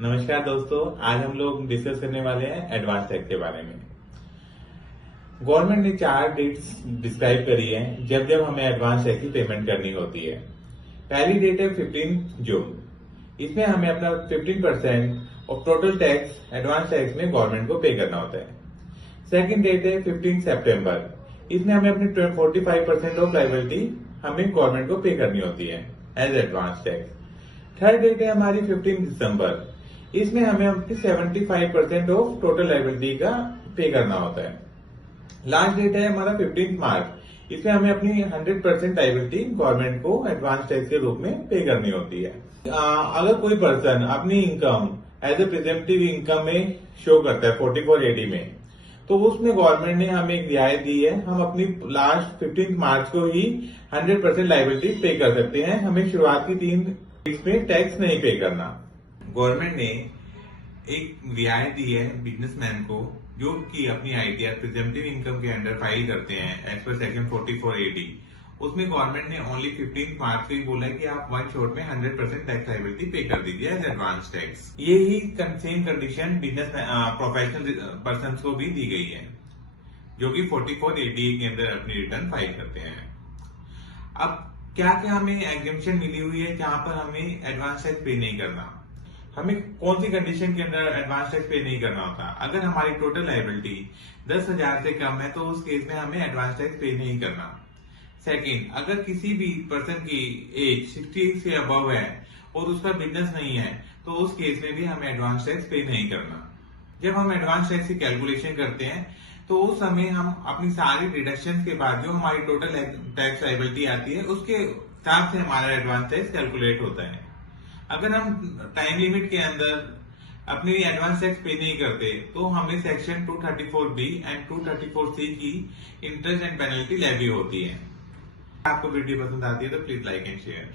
नमस्कार दोस्तों, आज हम लोग डिस्कस करने वाले हैं एडवांस टैक्स के बारे में। गवर्नमेंट ने 4 डेट्स डिस्क्राइब करी है जब जब हमें एडवांस टैक्स की पेमेंट करनी होती है। पहली डेट है 15 जून। इसमें हमें अपना 15% of total tax advance tax में गवर्नमेंट को पे करना होता है। सेकेंड डेट है 15 सितंबर। इसमें हमें अपनी 45% ऑफ लायबिलिटी हमें गवर्नमेंट को पे करनी होती है as advance tax. Third date है हमारी 15 दिसंबर। इसमें हमें अपनी 75% ऑफ टोटल लायबिलिटी का पे करना होता है। लास्ट डेट है हमारा 15 मार्च। इसमें हमें अपनी 100% लायबिलिटी गवर्नमेंट को एडवांस टैक्स के रूप में पे करनी होती है। अगर कोई पर्सन अपनी income as a presumptive income में शो करता है 4480 में, तो उसमें गवर्नमेंट ने हमें एक रियायत दी है। हम अपनी लास्ट 15 मार्च को ही 100% लायबिलिटी पे कर सकते हैं। हमें शुरुआत की 3 वीक्स में टैक्स नहीं पे करना। गवर्नमेंट ने एक रियायत दी है बिजनेसमैन को जो कि अपनी आईटीआर प्रिजम्पटिव इनकम के अंडर फाइल करते हैं एज पर सेक्शन 4480। उसमें गवर्नमेंट ने ओनली 15 मार्च को ही बोला है कि आप वन शॉट में 100% टैक्स लायबिलिटी पे कर दीजिए एज एडवांस टैक्स। ये ही same condition business professional person को भी दी गई है जो कि 4480 के अंदर अपनी रिटर्न फाइल करते हैं। अब क्या क्या हमें एग्जेम्पशन मिली हुई है जहां पर हमें एडवांस टैक्स पे नहीं करना। हमें कौन सी कंडीशन के अंदर एडवांस टैक्स पे नहीं करना होता? अगर हमारी टोटल लायबिलिटी 10,000 से कम है तो उस केस में हमें एडवांस टैक्स पे नहीं करना। सेकंड, अगर किसी भी पर्सन की एज 60 से अबव है और उसका बिजनेस नहीं है तो उस केस में भी हमें एडवांस टैक्स पे नहीं करना। जब हम एडवांस टैक्स की कैलकुलेशन करते हैं तो उस समय हम अपनी सारी डिडक्शन के बाद जो हमारी टोटल टैक्स लायबिलिटी आती है उसके हिसाब से हमारा एडवांस टैक्स कैलकुलेट होता है। अगर हम टाइम लिमिट के अंदर अपनी एडवांस टैक्स पे नहीं करते तो हमें सेक्शन 234B एंड 234C की इंटरेस्ट एंड पेनल्टी लेवी होती है। आपको वीडियो पसंद आती है तो प्लीज लाइक एंड शेयर।